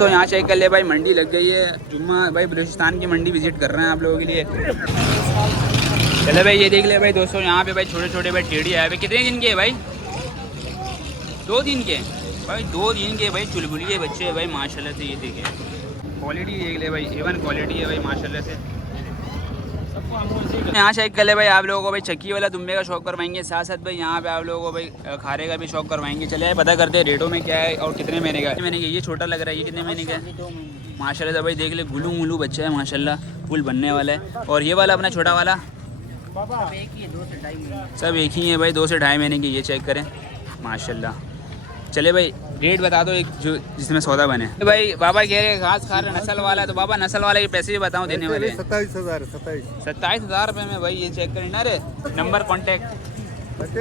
तो यहाँ चेक कर ले भाई, मंडी लग गई है जुम्मा भाई, बलूचिस्तान की मंडी विजिट कर रहे हैं आप लोगों के लिए। चले भाई ये देख ले भाई दोस्तों, यहाँ पे भाई छोटे छोटे भाई टेढ़ी आए भाई। कितने दिन के भाई? 2 दिन के भाई, 2 दिन के भाई चुलबुलिए बच्चे हैं भाई माशाल्लाह से। ये देखे क्वालिटी देख ले भाई, एवन क्वालिटी है भाई माशाल्लाह से। यहाँ चेक कर ले भाई, आप लोगों को भाई चक्की वाला दुम्बे का शौक करवाएंगे, साथ साथ भाई यहाँ पे आप लोगों को भाई खारे का भी शौक करवाएंगे। चले पता करते हैं रेटों में क्या है और कितने महीने का है। ये छोटा लग रहा है, ये कितने महीने का है? 2 महीने माशाल्लाह से भाई देख ले, गुलू मुलू बच्चा है माशाल्लाह, फुल बनने वाला है। और ये वाला अपना छोटा वाला सब एक ही है, 2 से 2.5 महीने। सब एक ही है भाई, 2 से 2.5 महीने की। ये चेक करें माशाल्लाह। चले भाई रेट बता दो एक जो जिसमें सौदा बने। भाई बाबा कह रहे घास खा रहे नस्ल वाला है, तो बाबा नस्ल वाले के पैसे भी बताऊँ देने वाले? 27,000 रुपये में भाई। ये चेक करें ना रे, नंबर कॉन्टेक्ट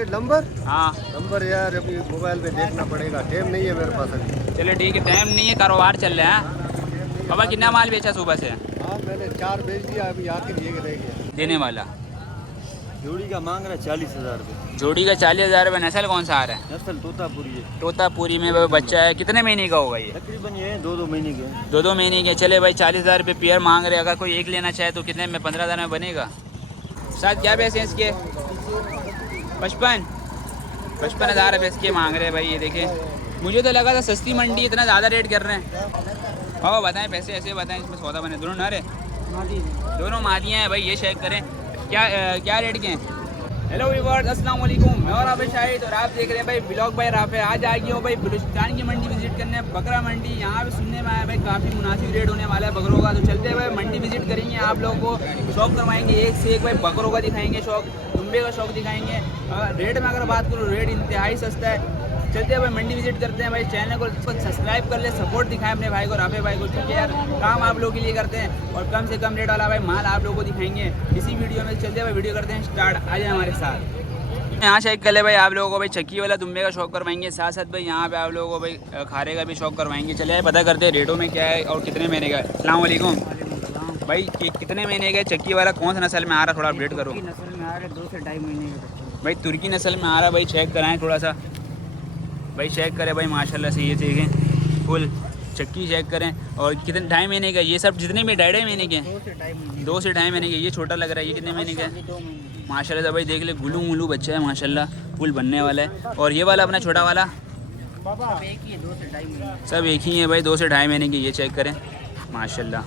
नंबर? हाँ नंबर यार अभी मोबाइल पे देखना पड़ेगा, टाइम नहीं है मेरे पास अभी। चलो ठीक है, टाइम नहीं है, कारोबार चल रहा है। बाबा कितना माल बेचा सुबह से? हाँ मैंने 4 बेच दिया, अभी आखिर ये रह गया। देने वाला जोड़ी का मांग रहा है 40,000 रुपये। जोड़ी का 40,000 रुपये। नस्ल कौन सा आ रहा है? नस्ल तोतापुरी है। तोतापुरी में भाई बच्चा है। कितने महीने का होगा ये? तकरीबन ये 2-2 महीने के। 2-2 महीने के। चले भाई 40,000 रुपये पेयर मांग रहे हैं। अगर कोई एक लेना चाहे तो कितने में? 15,000 में बनेगा। साथ क्या पैसे हैं इसके? 55,000 रुपये इसके मांग रहे हैं भाई। ये देखें, मुझे तो लगा था सस्ती मंडी, इतना ज़्यादा रेट कर रहे हैं। हाँ बताएं पैसे ऐसे बताएं, इसमें सौदा बने। दोनों नारे, दोनों मादियाँ हैं भाई। ये चेक करें क्या रेट के हैं। हेलो व्यूअर्स, अस्सलाम वालेकुम। मैं और आप शाहिद और आप देख रहे हैं भाई ब्लॉग बाय राफे। आज आ गई हूँ भाई बलूचिस्तान की मंडी विजिट करने, बकरा मंडी। यहाँ पे सुनने में आया भाई काफ़ी मुनासिब रेट होने वाला है बकरों का। तो चलते भाई मंडी विजिट करेंगे, आप लोगों को शौक करवाएंगे, एक से एक भाई बकरों का दिखाएंगे शौक, दुम्बे का शौक दिखाएंगे। रेट में अगर बात करूँ, रेट इंतहाई सस्ता है। चलते हैं भाई मंडी विजिट करते हैं भाई। चैनल को सब्सक्राइब कर ले, सपोर्ट दिखाएं अपने भाई को, राफे भाई को, क्योंकि यार काम आप लोगों के लिए करते हैं और कम से कम रेट वाला भाई माल आप लोगों को दिखाएंगे इसी वीडियो में। चलते हैं भाई वीडियो करते हैं स्टार्ट, आ जाए हमारे साथ। यहाँ चेक कर ले भाई, आप लोगों को भाई चक्की वाला दुम्बे का शौक करवाएंगे, साथ साथ भाई यहाँ पे आप लोगों को भाई खारे का भी शौक करवाएंगे। चले पता करते हैं रेटों में क्या है और कितने महीने का है। अस्सलाम वालेकुम भाई, कितने महीने का है चक्की वाला? कौन सा नस्ल में आ रहा है, थोड़ा अपडेट करो। नस्ल में आ रहे 2 से 2.5 महीने के भाई तुर्की नस्ल में आ रहा है भाई। चेक कराएं थोड़ा सा भाई, चेक करें भाई माशाल्लाह से। ये देखें फुल चक्की चेक करें। और कितने 2.5 महीने का? ये सब जितने भी 2.5 महीने के हैं। 2 से 2.5 महीने के। ये छोटा लग रहा है, ये कितने महीने का है? 2 महीने। माशाल्लाह से भाई देख ले, गुलू मुलू बच्चा है माशाल्लाह, फुल बनने वाला है। और ये वाला अपना छोटा वाला सब एक ही है, 2 से 2.5 महीने। सब एक ही है भाई, 2 से 2.5 महीने की। ये चेक करें माशाल्लाह।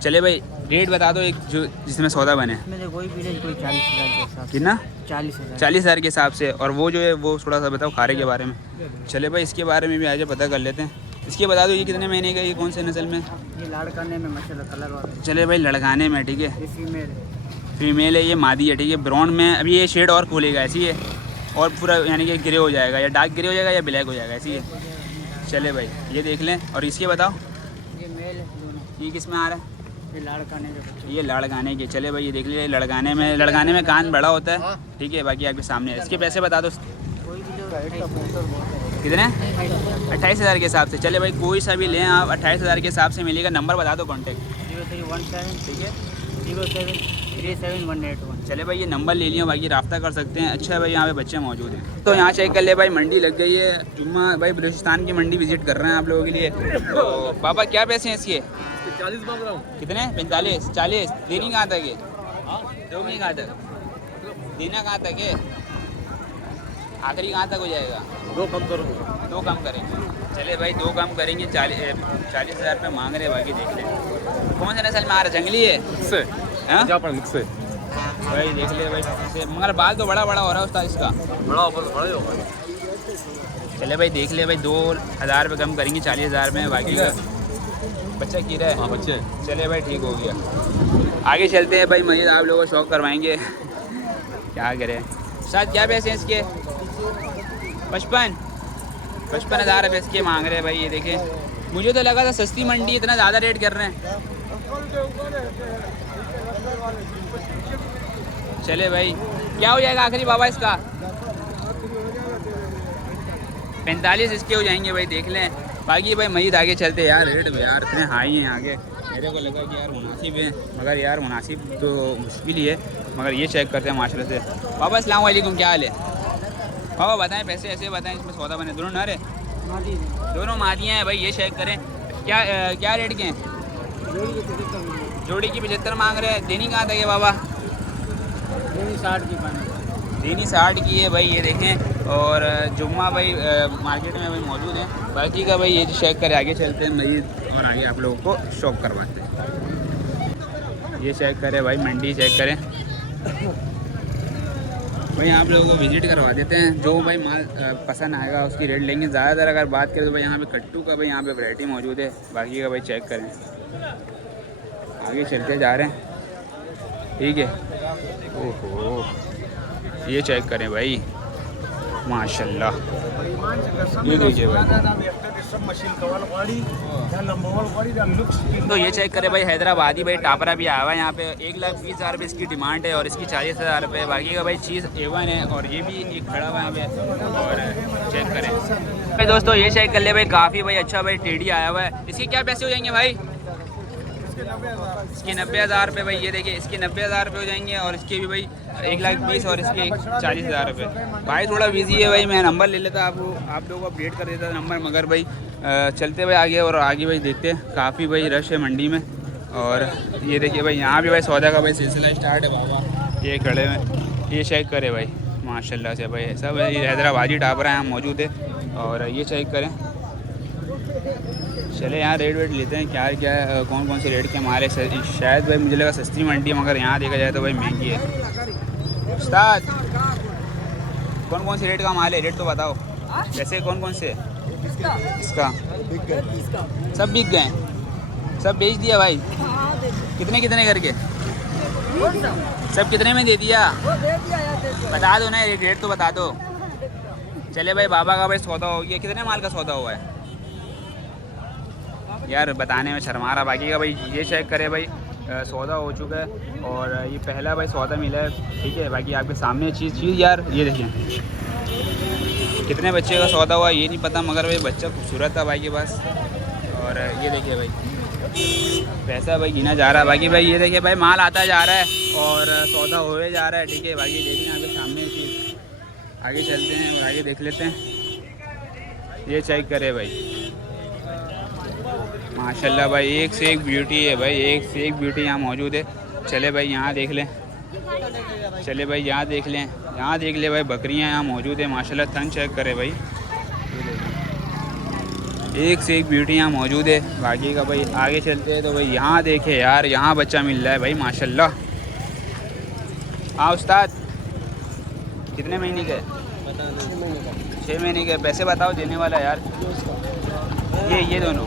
चले भाई रेट बता दो एक जो जिसमें सौदा बने। इसमें कोई भी कोई 40,000 के हिसाब से। कितना? 40,000। 40,000 के हिसाब से। और वो जो है वो थोड़ा सा बताओ खारे के बारे में। चले भाई इसके बारे में भी आज पता कर लेते हैं। इसके बता दो ये कितने महीने का, ये कौन से नस्ल में? ये लड़काने में माशाल्लाह कलर वाला। चले भाई लड़काने में, ठीक है। ये फीमेल है। फीमेल है, ये मादी है, ठीक है। ब्राउन में अभी ये शेड और खोलेगा ऐसी है, और पूरा यानी कि ग्रे हो जाएगा, या डार्क ग्रे हो जाएगा या ब्लैक हो जाएगा, ऐसी है। चले भाई ये देख लें। और इसके बताओ ये मेल है दोनों। ये किस में आ रहा है? ये लड़काने के बच्चे। ये लड़काने के। चले भाई ये देख लीजिए, लड़काने में कान बड़ा होता है, ठीक है। बाकी आपके सामने है। इसके पैसे बता दो कोई भी लो कितने? 28,000 के हिसाब से। चले भाई कोई सा भी लें आप, 28,000 के हिसाब से मिलेगा। नंबर बता दो कॉन्टैक्ट। 0317, ठीक है, 07377181। चले भाई ये नंबर ले लिया, बाकी रब्ता कर सकते हैं। अच्छा है भाई यहाँ पे बच्चे मौजूद हैं। तो यहाँ चेक कर ले भाई, मंडी लग गई है जुम्मा भाई, बलूचिस्तान की मंडी विजिट कर रहे हैं आप लोगों के लिए। तो पापा क्या पैसे हैं इसके? 40 मांग रहा हूँ। कितने? 45, 40। देनी कहाँ तक है? दोगी कहाँ तक? देना कहाँ तक है? आखिरी कहाँ तक हो जाएगा? 2 कम करूँगा। 2 कम करेंगे। चले भाई 2 कम करेंगे। 40,000 रुपये मांग रहे हैं। बाकी देख लें कौन सा नस्ल में आ रहा है? जंगली है मिक्स हाँ? जापान मिक्स है। भाई देख ले भाई से, मगर बाल तो बड़ा बड़ा हो रहा है उसका, इसका बड़ा ऑफर बड़े होगा। चले भाई देख ले भाई, 2,000 रुपये कम करेंगे 40,000 में। बाकी का बच्चा कीरा है। हाँ बच्चे। चले भाई ठीक हो गया। आगे चलते हैं भाई, मजीद आप लोगों को शौक करवाएंगे। क्या करें। साथ क्या पैसे हैं इसके? 55,000 रुपये इसके मांग रहे हैं भाई। ये देखें, मुझे तो लगा था सस्ती मंडी, इतना ज़्यादा रेट कर रहे हैं। चले भाई क्या हो जाएगा आखिरी बाबा इसका? 45 इसके हो जाएंगे भाई, देख लें। बाकी भाई मजीद आगे चलते यार, रेट यार इतने हाई हैं आगे। मेरे को लगा कि यार मुनासिब है, मगर यार मुनासिब तो मुश्किल ही है। मगर ये चेक करते हैं माशाल्लाह से। बाबा अस्सलाम वालेकुम, क्या हाल है? बाबा बताएं पैसे ऐसे बताएं, इसमें सौदा बने। दोनों नर है? दोनों मादियाँ हैं भाई। ये चेक करें क्या क्या रेट के हैं? जोड़ी की 75 मांग रहे हैं। देनी कहाँ तक है बाबा? 60 की पानी। देनी 60 की है भाई, ये देखें। और जुम्मा भाई मार्केट में भाई मौजूद है। बाकी का भाई ये चेक करें, आगे चलते हैं मजीद और आगे आप लोगों को शॉप करवाते हैं। ये चेक करें भाई, मंडी चेक करें भाई, आप लोगों को विजिट करवा देते हैं। जो भाई माल पसंद आएगा उसकी रेट लेंगे। ज़्यादातर अगर बात करें तो भाई यहाँ पे कट्टू का भाई यहाँ पे वैरायटी मौजूद है। बाकी का भाई चेक करें, आगे चलते जा रहे हैं, ठीक है। ओहो, ये चेक करें भाई, माशाल्लाह, ये देखिए भाई। तो ये चेक करें भाई, हैदराबादी भाई टापरा भी आया हुआ है यहाँ पे। 1,20,000 रुपये इसकी डिमांड है और इसकी 40,000 रुपये। बाकी का भाई चीज़ A1 है। और ये भी एक खड़ा हुआ है यहाँ पे, और चेक करें भाई दोस्तों, ये चेक कर ले भाई, काफ़ी भाई अच्छा भाई टेडी आया हुआ है। इसके क्या पैसे हो जाएंगे भाई? इसके 90,000 रुपये भाई, ये देखिए, इसके 90,000 रुपये हो जाएंगे। और इसके भी भाई 1,20,000 और इसके 40,000 रुपये। भाई थोड़ा बिजी है भाई, मैं नंबर ले लेता, आप लोगों को अपडेट कर देता नंबर। मगर भाई चलते भाई आगे, और आगे भाई देखते हैं, काफ़ी भाई रश है मंडी में। और ये देखिए भाई, यहाँ भी भाई सौदा का भाई सिलसिला स्टार्ट है बाबा। ये खड़े हैं, ये चेक करें भाई, माशाल्लाह से भाई सब हैदराबादी टापरा यहाँ मौजूद है। और ये चेक करें, चले यहाँ रेट वेट लेते हैं, क्या क्या कौन कौन से रेट के माल है। शायद भाई मुझे लगा सस्ती मंडी है, मगर यहाँ देखा जाए तो भाई महंगी है। उस्ताद, कौन कौन से रेट का माल है? रेट तो बताओ, कैसे कौन कौन से? इसका सब बिक गए, सब बेच दिया भाई। कितने कितने करके? सब कितने में दे दिया? बता दो ना, एक रेट तो बता दो। चले भाई, बाबा का भाई सौदा हो गया। कितने माल का सौदा हुआ है यार, बताने में शर्मा रहा। बाकी का भाई ये चेक करे भाई, सौदा हो चुका है। और ये पहला भाई सौदा मिला है, ठीक है। बाकी आपके सामने चीज़ यार, ये देखिए कितने बच्चे का सौदा हुआ ये नहीं पता, मगर भाई बच्चा खूबसूरत था भाई के पास। और ये देखिए भाई, पैसा भाई गिना जा रहा है। बाकी भाई ये देखिए भाई, माल आता जा रहा है और सौदा होए जा रहा है, ठीक है। बाकी देखिए आपके सामने चीज़, आगे चलते हैं और आगे देख लेते हैं। ये चेक करे भाई, माशाल्लाह भाई, एक से एक ब्यूटी है भाई, एक से एक ब्यूटी यहाँ मौजूद है। चले भाई यहाँ देख लें, चले भाई यहाँ देख लें, यहाँ देख ले भाई, बकरियाँ यहाँ मौजूद है माशाल्लाह। थन चेक करे भाई, एक से एक ब्यूटी यहाँ मौजूद है। बाकी का भाई आगे चलते हैं तो भाई यहाँ देखे यार, यहाँ बच्चा मिल रहा है भाई माशाल्लाह। हाँ उस्ताद, कितने महीने के? 6 महीने के। पैसे बताओ देने वाला यार। ये दोनों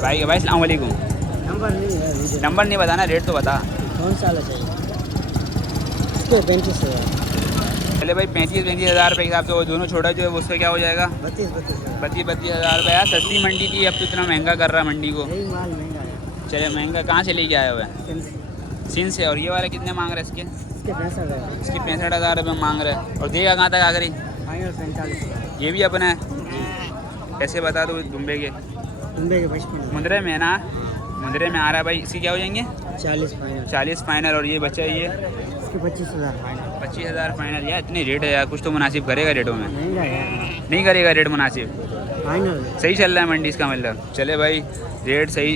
भाई अस्सलाम वालेकुम। नंबर नहीं बताना, रेट तो बता। कौन सा चाहिए? इसको 35,000। चले भाई 35,000 रुपये के हिसाब से वो दोनों छोटा जो है उसका क्या हो जाएगा? 32,000 रुपये। यार सस्ती मंडी थी, अब तो इतना महंगा कर रहा है मंडी को। माल महंगा है। चले महंगा कहाँ से लेके आए हुए हैं? सिंध से। और ये वाले कितने मांग रहे हैं इसके? इसके 65,000 रुपये मांग रहे हैं। और देगा कहाँ तक आखिरी? फाइनल 45,000। ये भी अपना है। कैसे बता दो? दुम्बे के 55 मुंदरे में है ना? मुंदरे में आ रहा है भाई। इसकी क्या हो जाएंगे? 40 फाइनल। और ये बच्चा ये इसके 25,000 फाइनल। 25,000 फाइनल। यार इतने रेट है यार, कुछ तो मुनासिब करेगा रेटों में? नहीं करेगा रेट मुनासिब? फाइनल सही चल रहा है मंडी इसका मतलब। चले भाई रेट सही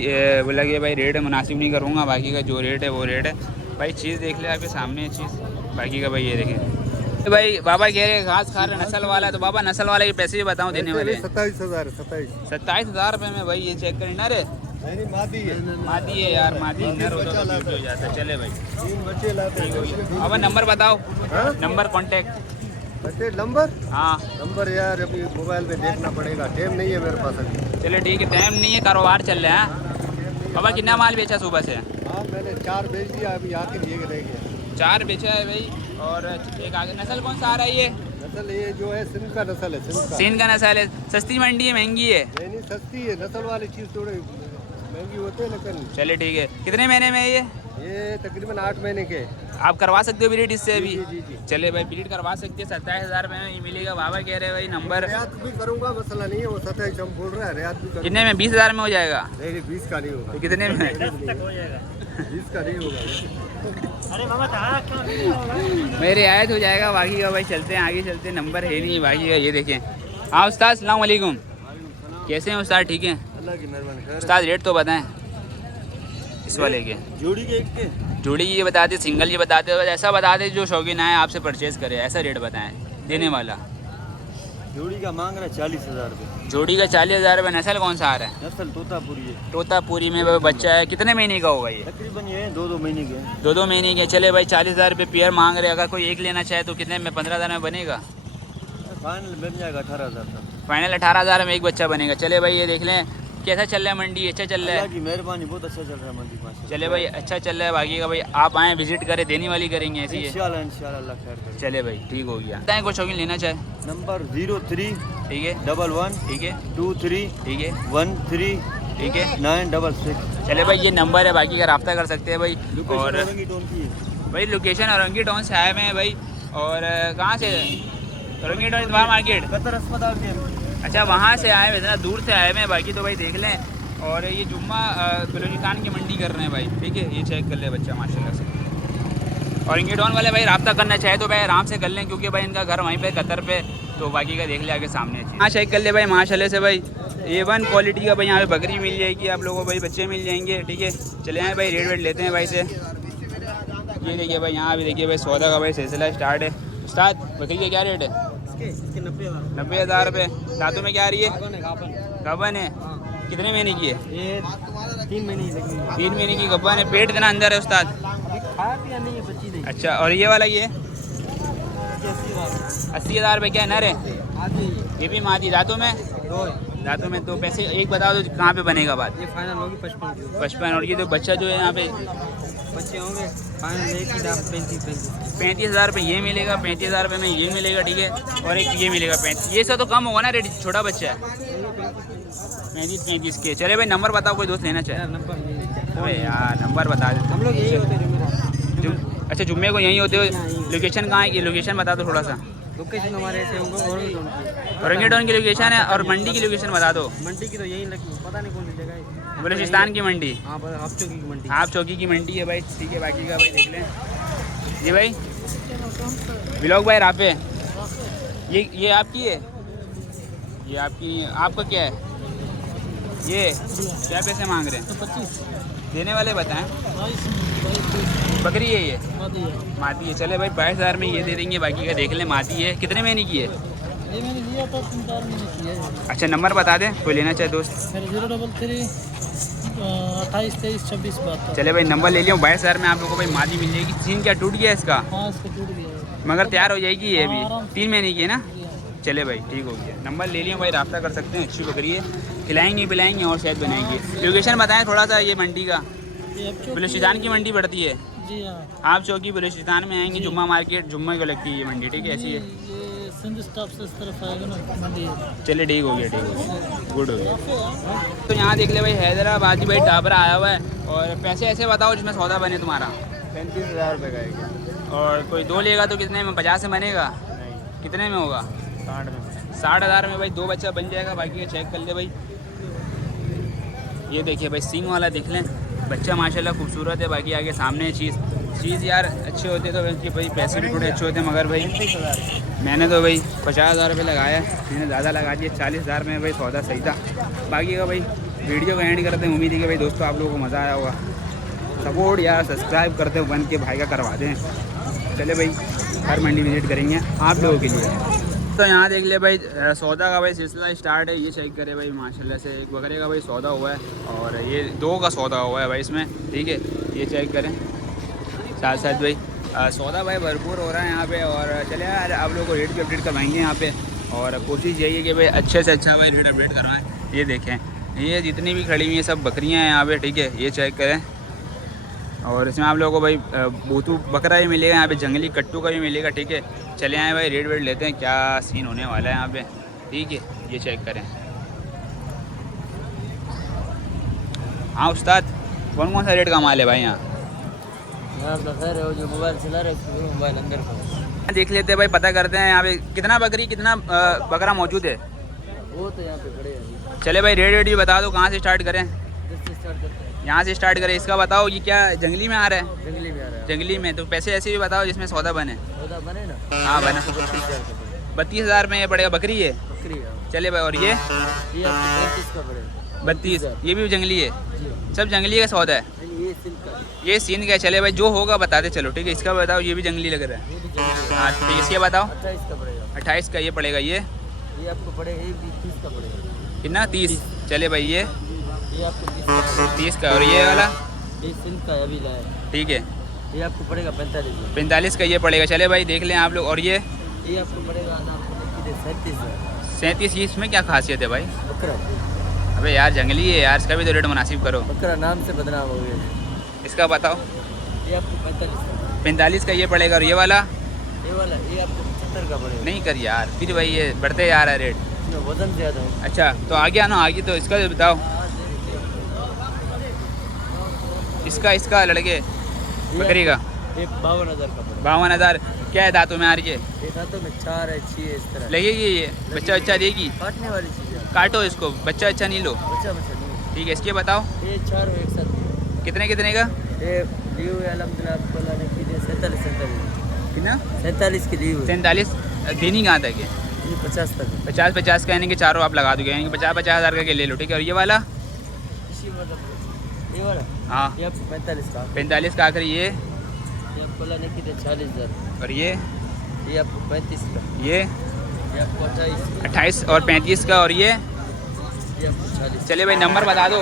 लगे भाई, रेट मुनासिब नहीं करूँगा। बाकी का जो रेट है वो रेट है भाई। चीज़ देख ले आपके सामने चीज़। बाकी का भाई ये देखें तो भाई, बाबा कह रहे घास खा रहे नस्ल वाला है, तो बाबा नस्ल वाले के पैसे भी बताऊँ देने वाले? 27,000 रुपये में भाई। ये चेक करें ना रे, मादी है यार, मादी नर हो जाता है। चले भाई ठीक हो गया। अब नंबर बताओ, नंबर कॉन्टेक्ट नंबर? हाँ नंबर यार अभी मोबाइल पे देखना पड़ेगा, टाइम नहीं है मेरे पास अभी। चले ठीक है, टाइम नहीं है, कारोबार चल रहा है। बाबा कितना माल बेचा सुबह से? हाँ मैंने 4 बेच दिया, अभी आखिर ये रह गया। 4 बेचा है भाई। और एक आगे नस्ल कौन सा आ रहा है? ये नस्ल ये जो है सिंध का नस्ल है। सिंध का नस्ल है। सस्ती मंडी है महंगी है? नहीं सस्ती है, नस्ल वाली चीज़ थोड़ी महंगी होती है लेकिन। चले ठीक है। कितने महीने में है ये तकरीबन 8 महीने के। आप करवा सकते हो ब्रीड इससे अभी? जी। चले भाई ब्रीड करवा सकते हैं। 27,000 रुपये में ये मिलेगा। बाबा कह रहे भाई नंबर रियात भी करूँगा, मसला नहीं है। वो 27 हम बोल रहे हैं, रियात भी करूँगा। कितने में? 20,000 में हो जाएगा? नहीं 20 का नहीं होगा। तो कितने में? 20 का नहीं होगा। मेरे आयत हो जाएगा। बाकी का भाई चलते हैं, आगे चलते हैं। नंबर है नहीं बाकी का। ये देखें। हाँ उस्ताद अस्सलाम वालेकुम, कैसे हैं उस्ताद, ठीक हैं? अल्लाह की मेहरबानी। खैर उस्ताद रेट तो बताएं इस वाले के। जोड़ी के एक के जोड़ी की ये बता दे, सिंगल ये बता दे, ऐसा बता दे जो शौकीन आए आपसे परचेज़ करे, ऐसा रेट बताएं देने वाला। जोड़ी का मांग रहा है 40,000 रुपये। जोड़ी का 40,000 रुपये। नस्ल कौन सा आ रहा है? नस्ल तोतापुरी है। तोतापुरी में वो बच्चा है, कितने महीने का होगा ये? तकरीबन ये 2-2 महीने के हैं। 2-2 महीने के। चले भाई 40,000 रुपये पेयर मांग रहे, अगर कोई एक लेना चाहे तो कितने में? 15,000 में बनेगा? फाइनल बन जाएगा 18,000 तक। फाइनल 18,000 में एक बच्चा बनेगा। चले भाई ये देख लें कैसा चल रहा है मंडी, अच्छा चल रहा अल्लाह है? की मेहरबानी, बहुत अच्छा चल रहा है मंडी माशाल्लाह। चले भाई अच्छा चल रहा है। बाकी का भाई आप आएँ विजिट करें, देने वाली करेंगे ऐसी है। इंशाल्लाह इंशाल्लाह अल्लाह खैर करे। चले भाई ठीक हो गया। बताएं कुछ शौकीन लेना चाहे? नंबर 03 ठीक है 11 ठीक है 23 ठीक है 13 ठीक है 966। चले भाई ये नंबर है, बाकी का रब्ता कर सकते हैं भाई। और औरंगी टोन की है। भाई लोकेशन औरंगी टाउन से आए हुए हैं भाई। और कहाँ से? औरंगी टाउन इतवार मार्केट। कतर अस्पताल के। अच्छा वहाँ से आए हुए, इतना दूर से आए हुए हैं। बाकी तो भाई देख लें। और ये जुम्मा बलूचिस्तान की मंडी कर रहे हैं भाई, ठीक है। ये चेक कर ले बच्चा माशाल्लाह से। और इंगे डॉन वाले भाई रब्ता करना चाहे तो भाई आराम से कर लें, क्योंकि भाई इनका घर वहीं पे कतर पे। तो बाकी का देख ले आगे सामने। हाँ चेक कर ले भाई माशाल्लाह से भाई। A1 क्वालिटी का भाई यहाँ पे बकरी मिल जाएगी आप लोगों को भाई, बच्चे मिल जाएंगे, ठीक है। चले आए भाई रेट वेट लेते हैं भाई से। ये देखिए भाई यहाँ भी देखिए भाई सौदा का भाई सिलसिला स्टार्ट है। उस्ताद बकरी का क्या रेट है? इसके 90,000 रुपये। दांतों में क्या आ रही है? गबन है। कितने महीने की है? ये 3 महीने की लगी है। 3 महीने की गबन है। पेट इतना अंदर है उस्ताद? अभी खाया पिया नहीं है, बच्ची नहीं। अच्छा और ये वाला ये 80,000 80,000 रुपये क्या नर है? आधी ये भी मादी। दांतों में? दो दांतों में तो पैसे एक बता दो कहाँ पे बनेगा बात? ये फाइनल होगी 55 की। 55। और ये जो बच्चा जो है यहाँ पे बच्चे होंगे फाइनल एक ही दाम 35। 35,000 रुपये ये मिलेगा, 35,000 रुपये में ये मिलेगा, ठीक है। और एक ये मिलेगा 35। ये सब तो कम होगा ना रेट, छोटा बच्चा है। 35 के। चले भाई नंबर बताओ, कोई दोस्त लेना चाहे? नंबर नहीं, अरे यार नंबर बता दे। हम लोग यही होते हैं जुमेरा। अच्छा जुम्मे को यहीं होते हो? लोकेशन कहाँ है? ये लोकेशन बता दो थोड़ा सा। लोकेशन हमारे ऐसे होंगे औरंगी टाउन की लोकेशन है। और मंडी की लोकेशन बता दो। मंडी की तो यही लगी, पता नहीं कौन सी जगह है। बलूचिस्तान की मंडी। हाँ बस आप चौकी की मंडी। आप चौकी की मंडी है भाई, ठीक है। बाकी का भाई देख लें। जी भाई ब्लॉग भाई रापे ये आपकी है? ये आपकी, आपका क्या है? ये क्या पैसे मांग रहे हैं? 25 देने वाले बताएं। बकरी है ये? मादी है। चले भाई 22,000 में ये दे देंगे। बाकी का देख लें। मादी है। कितने महीने की है? ये मैंने लिया था 3-4 महीने की है। अच्छा नंबर बता दें, कोई लेना चाहे दोस्त। 033 28 23 26 बात। चले भाई नंबर ले लिया। 22,000 में आप लोगों को भाई मादी मिल जाएगी। सीन क्या टूट गया इसका? हाँ इसका टूट गया है, मगर तैयार हो जाएगी ये भी। आराम से। 3 महीने की है ना? चले भाई ठीक हो गया। नंबर ले लिया भाई, रब्ता कर सकते हैं। अच्छी बकरी है, खिलाएंगे पिलाएंगे और शायद बनाएंगे। लोकेशन बताएं थोड़ा सा ये मंडी का। ये अब चौकी- बलूचिस्तान की मंडी पड़ती है। जी हाँ, आप चौकी बलूचिस्तान में आएंगे, जुम्मा मार्केट जुम्मे को लगती है ये मंडी, ठीक है। ऐसी है। ये सिंध स्टॉप से इस तरफ आएगा ना मंडी है। चलिए ठीक हो गया, ठीक हो गया, गुड हो गया। तो यहाँ देख ले भाई हैदराबादी भाई टाबरा आया हुआ है। और पैसे ऐसे बताओ जिसमें सौदा बने तुम्हारा। 35,000 रुपये का है क्या? और कोई दो लेगा तो कितने में? 50 में बनेगा? नहीं, कितने में होगा? 60 में। 60,000 में भाई दो बच्चा बन जाएगा। बाकी ये चेक कर ले भाई। ये देखिए भाई सींग वाला देख लें, बच्चा माशाल्लाह खूबसूरत है। बाकी आगे सामने चीज़ यार अच्छे होते तो इनके भाई पैसे भी थोड़े अच्छे होते, मगर भाई 35,000 मैंने तो भाई 50,000 रुपये लगाया, मैंने ज़्यादा लगा दिया। 40,000 में भाई सौदा सही था। बाकी का भाई वीडियो को एंड करते हैं। उम्मीद है कि भाई दोस्तों आप लोगों को मज़ा आया होगा। सपोर्ट यार सब्सक्राइब करते हो बन के भाई का करवा दें। चले भाई हर मंडी विजिट करेंगे आप लोगों के लिए। तो यहाँ देख ले भाई सौदा का भाई सिलसिला स्टार्ट है। ये चेक करे भाई माशाल्लाह से एक बकरे का भाई सौदा हुआ है, और ये 2 का सौदा हुआ है भाई इसमें, ठीक है। ये चेक करें साथ साथ भाई सौदा भाई भरपूर हो रहा है यहाँ पे। और चले यार आप लोगों को रेट भी अपडेट करवाएंगे यहाँ पे। और कोशिश यही है कि भाई अच्छे से अच्छा भाई रेट अपडेट करवाएं। ये देखें ये जितनी भी खड़ी हुई हैं सब बकरियाँ हैं यहाँ पे, ठीक है। ये चेक करें। और इसमें आप लोगों को भाई बूतू बकरा भी मिलेगा यहाँ पे, जंगली कट्टू का भी मिलेगा, ठीक है। चले आए भाई रेट वेट लेते हैं क्या सीन होने वाला है यहाँ पे, ठीक है। ये चेक करें। हाँ उस्ताद कौन कौन सा रेट का माल है भाई यहाँ? जो मोबाइल चला रहे मोबाइल अंदर देख लेते हैं भाई, पता करते हैं यहाँ पे कितना बकरी कितना बकरा मौजूद है। वो तो यहाँ पे खड़े हैं। चले भाई रेट वेट भी बता दो, कहाँ से स्टार्ट करें? स्टार्ट करते हैं, यहाँ से स्टार्ट करें। इसका बताओ ये क्या जंगली में आ रहा है? जंगली में आ रहा है। जंगली में तो पैसे ऐसे भी बताओ जिसमें सौदा बने। सौदा बने ना? हाँ बना। 32,000 का 32,000 में ये पड़ेगा। बकरी है? बकरी है। चले भाई। और ये ये आपको 35 का पड़ेगा। 32, ये भी जंगली है, जी सब जंगली का सौदा है। ये सिल्क का, ये सीन का है। चले भाई जो होगा बताते चलो, ठीक है। इसका बताओ, ये भी जंगली लग रहा है। ये भी जंगली है। हाँ ठीक है, इसके बताओ। 28 का पड़ेगा। 28 का ये पड़ेगा। ये ये आपको पड़ेगा, ये भी 30 का पड़ेगा। कितना? 30। चले भाई ये ये आपको 30 का पड़ेगा। 30 का। और ये वाला ये सिल्क का है, अभी लाया है। ठीक है, ये आपको पड़ेगा 45 का। 45 का ये पड़ेगा। चले भाई देख लें आप लोग। और ये ये आपको पड़ेगा ना, आपको 37 का 37। ये इसमें क्या खासियत है भाई? बकरा। अबे यार जंगली है यार, इसका भी तो रेट मुनासिब करो। बकरा नाम से बदनाम हो गया। इसका बताओ। ये आपको 45 का। 45 का ये पड़ेगा। और ये वाला ये वाला ये आपको 75 का पड़ेगा। नहीं कर यार, फिर भाई ये बढ़ते जा रहा है रेट। इसमें वजन ज़्यादा है। अच्छा तो आगे आना, आगे तो इसका बताओ। इसका लड़के बकरी का ये 52,000 का पड़ेगा। 52,000। क्या है दांतों में आ रही है? ये दांतों में 4 है, 6 है, इस तरह लगेगी ये? बच्चा देगी? काटने वाली चीज़ है। काटो इसको, बच्चा नहीं लो। बच्चा नहीं। ठीक है, इसके बताओ। ये 4 एक साथ। कितने का? ये लीव है अलहमदिल्ला, आपको लाने की 47 कितना? 47 की लीव है। 47। देनी कहाँ तक है? ये 50 तक है। 50 का, यानी कि चारों आप लगा दोगे, यानी कि 50,000 का के ले लो, ठीक है। और ये वाला? इसी मतलब ये वाला हाँ ये आपको 45 का। 45 का आखिर। ये ये आपको लाने की 40,000। और ये आपको 35 का। ये आपको 28 28 और 35 का। और ये आपको 40। चले भाई नंबर बता दो।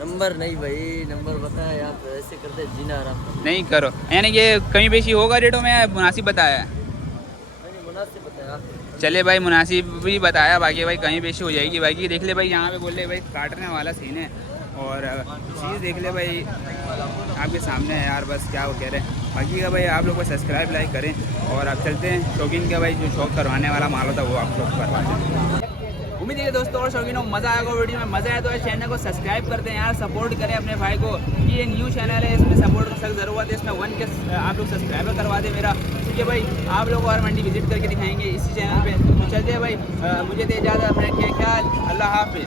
नंबर नहीं भाई, नंबर बताया आप ऐसे करते जीना आराम कर। नहीं करो, यानी कि कमी बेशी होगा रेटों में? मुनासिब बताया है? मैंने मुनासिब बताया। चले भाई मुनासिब भी बताया, बाकी भाई कहीं बेशी हो जाएगी। बाकी देख ले भाई, यहाँ पे बोल रहे भाई काटने वाला सीन है। और चीज़ देख ले भाई आपके सामने है यार, बस क्या वो कह रहे हैं। बाकी का भाई आप लोग को सब्सक्राइब लाइक करें। और अब चलते हैं शौकीन का भाई, जो शौक करवाने वाला माल होता है वो आप लोग करवाते हैं। उम्मीद है दोस्तों और शौकीनों मज़ा आएगा वीडियो में। मज़ा आया तो इस चैनल को सब्सक्राइब कर दें यार, सपोर्ट करें अपने भाई को। ये न्यू चैनल है, इसमें सपोर्ट की सख्त ज़रूरत है। इसमें 1 के आप लोग सब्सक्राइबर करवा दें मेरा, ठीक है भाई। आप लोग और मंडी विजिट करके दिखाएंगे इसी चैनल पे। चलते हैं भाई, मुझे दे इजाज़त, अपना ख्याल, अल्लाह हाफ़िज़।